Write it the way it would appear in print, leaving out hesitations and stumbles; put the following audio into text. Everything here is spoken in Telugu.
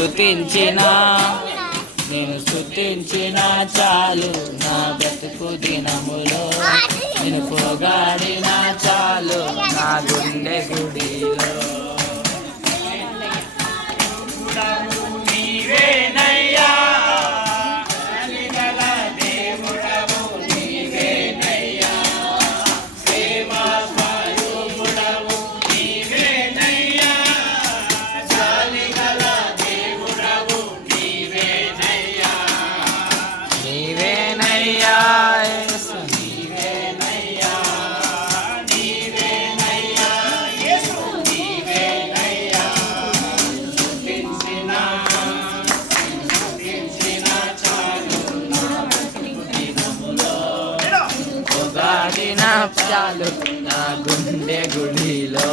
స్తుతించిన చాలు నా బ్రతుకు దినములో నేను పోగాడిన చాలు నా గుండె గుడిలో నీవేనయ్యా దేవుడవు నీవేనయ్యా ప్రేమ స్వరూపుడవు నీవేనయ్యా జాలిగల దేవుడవు నీవేనయ్యా నీవేనయ్యా యేసు నీవేనయ్యా నీవేనయ్యా యేసు నీవేనయ్యా స్తుతించిన చాలు నా గుండె గుడిలో